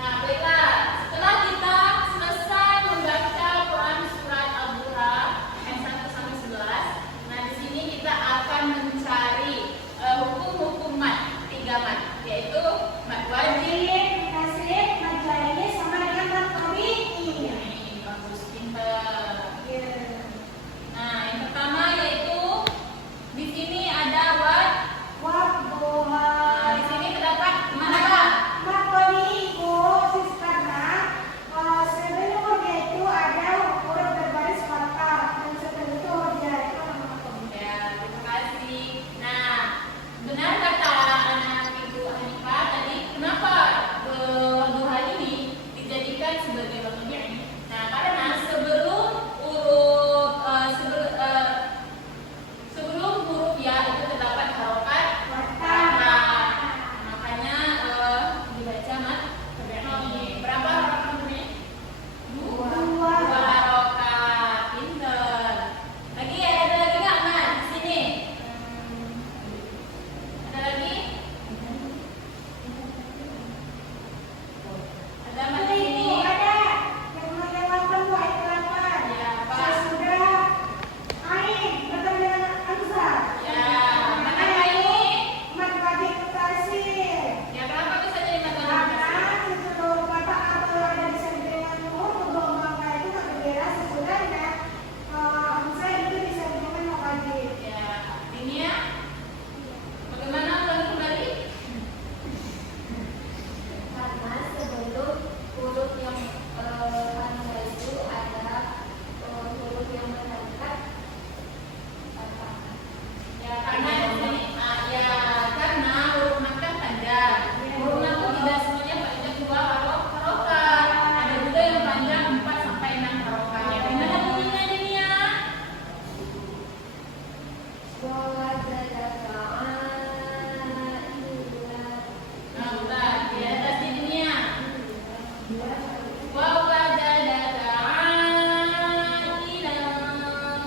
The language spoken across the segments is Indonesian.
Nah, baiklah. Setelah kita selesai membaca Quran surat Al-Duha ayat 1 sampai 11, nah di sini kita akan mencari hukum-hukum mat, 3 mat, yaitu mat wajib, tasrif, mat jari, sama dengan mat tabi'i. Bagus, pintar. Nah, yang pertama yaitu di sini ada Wadduha. di sini terdapat mana Pak? Mat tabi'i itu karena sebelumnya itu ada huruf berbaris fathah dan setelah itu huruf jari. Ya, terima kasih. Nah, benar kata anak Ibu Hanifah tadi, kenapa duha ini dijadikan sebagai waktu ini? Nah, karena sebelum huruf ya itu terdapat harokat fathah. Makanya dibaca mat tabi'i. Berapa harokat ini? 2 harokat. Pinter. Lagi ada lagi nggak Mat? Di sini. Ada lagi? Ada Mat di sini? Ada yang melewatkan wa itu apa? Ya, Pak. Sesudah ain bertemu dengan hamzah. Ya, mana ini? Mat wajib tasrif. Ya, kenapa bisa jadi mat wajib? Karena seluruh kata atau ada disertai dengan huruf kedua bangka itu tak berbeda sesudahnya hamzah itu disertai dengan mat wajib. Ya, ini ya. Bagaimana ulangi kembali? Karena sebelum huruf yang hamzah itu ada huruf yang berharakat fathah. Ya, karena di sini ya karena huruf mat kan panjang. Huruf mat itu tidak semuanya panjang 2 harokat. Ada juga yang panjang 4 sampai 6 harokat. Ya, gimana bunyinya ini ya? Wa wajadaka 'ailan. Nah, udah di atas ini ya. Wa wajadaka 'ailan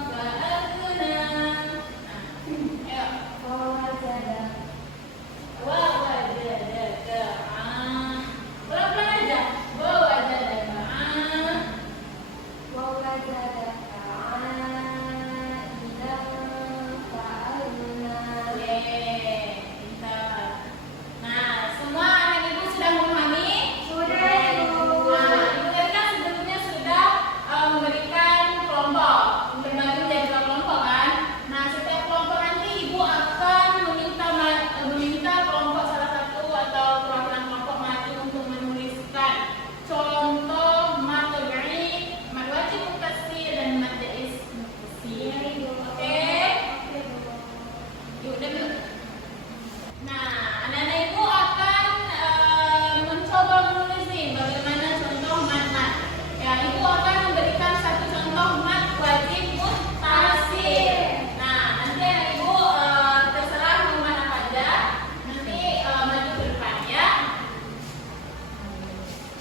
fa aghna. Nah, ayo. Wa wajadaka Wa wajadaka pelan-pelan aja. Wa wajadaka wa wajadaka 'ailan fa'alna. Pintar. Nah, semua anak ibu sudah memahami? Sudah, Ibu. Nah, ibu tadi kan sebelumnya sudah memberikan kelompok, berbagi menjadi 2 kelompok kan? Nah, setiap kelompok nanti ibu akan meminta kelompok salah satu atau perwakilan kelompok maju untuk menuliskan contoh mat tabi'i, mat wajib mutasir dan mat jaiz mutasir. Oke? Yuk, udah yuk. Nah, anak-anak ibu akan mencoba menulis nih bagaimana contoh mat-mat. Ya, ibu akan memberikan satu contoh mat wajib mutasir. Nah, nanti anak ibu terserah mau mana aja. Nanti maju ke depan ya.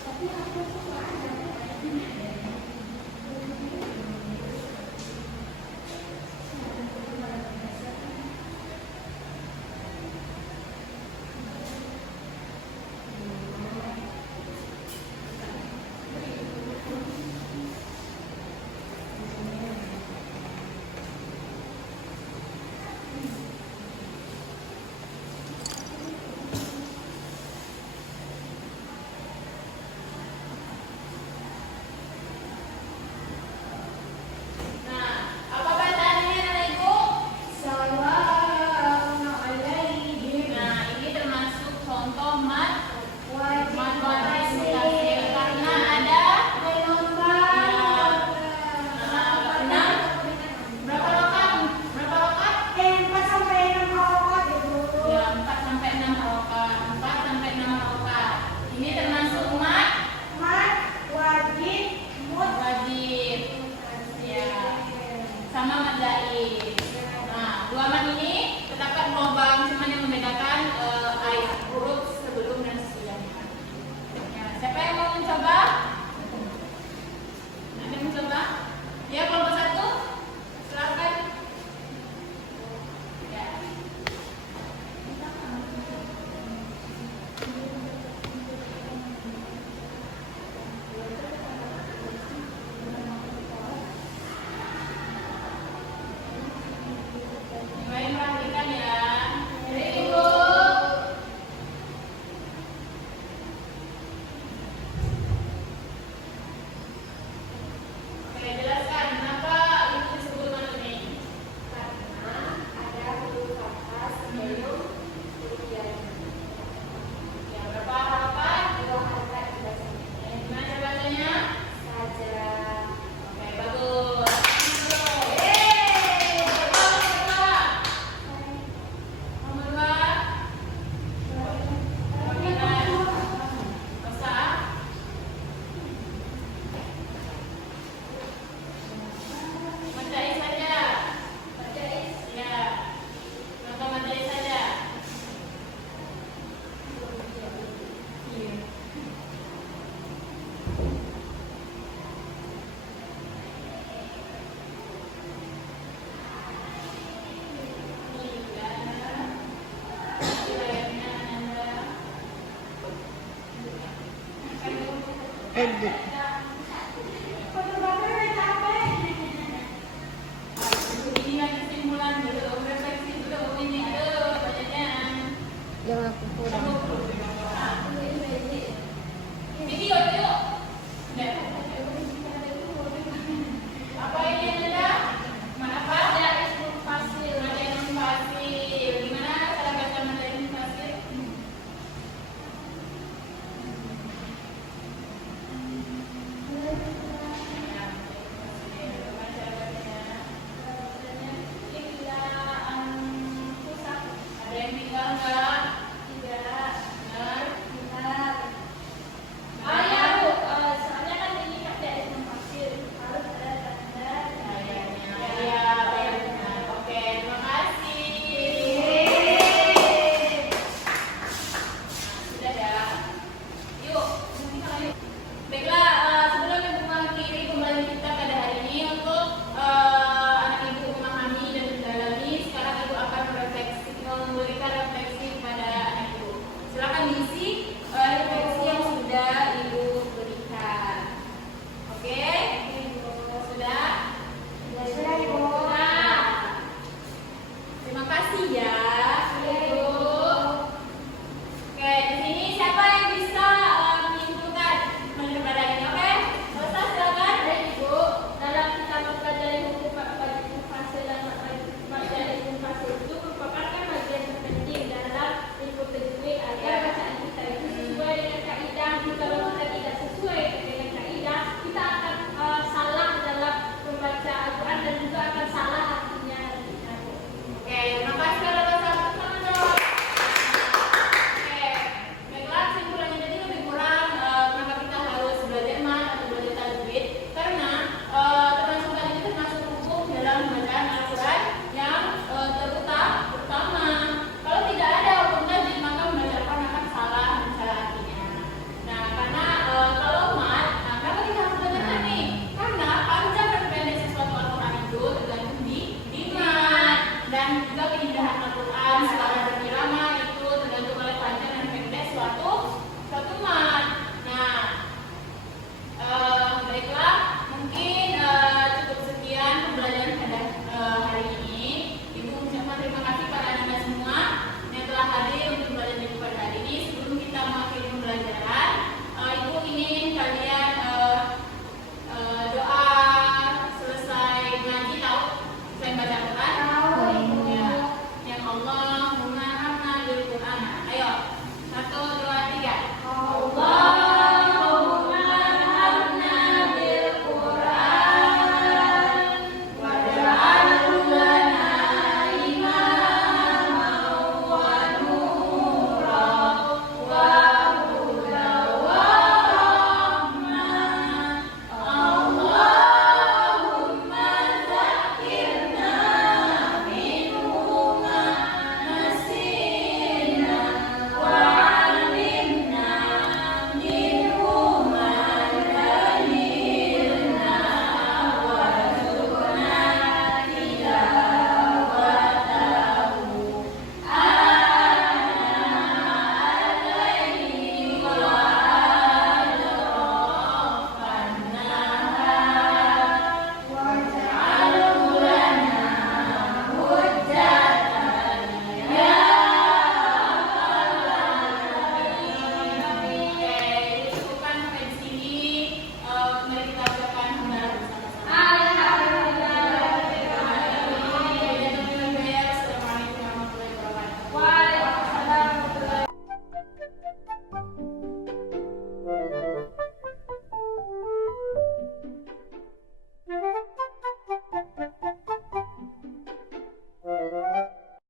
Tapi aku suka ada. Edit.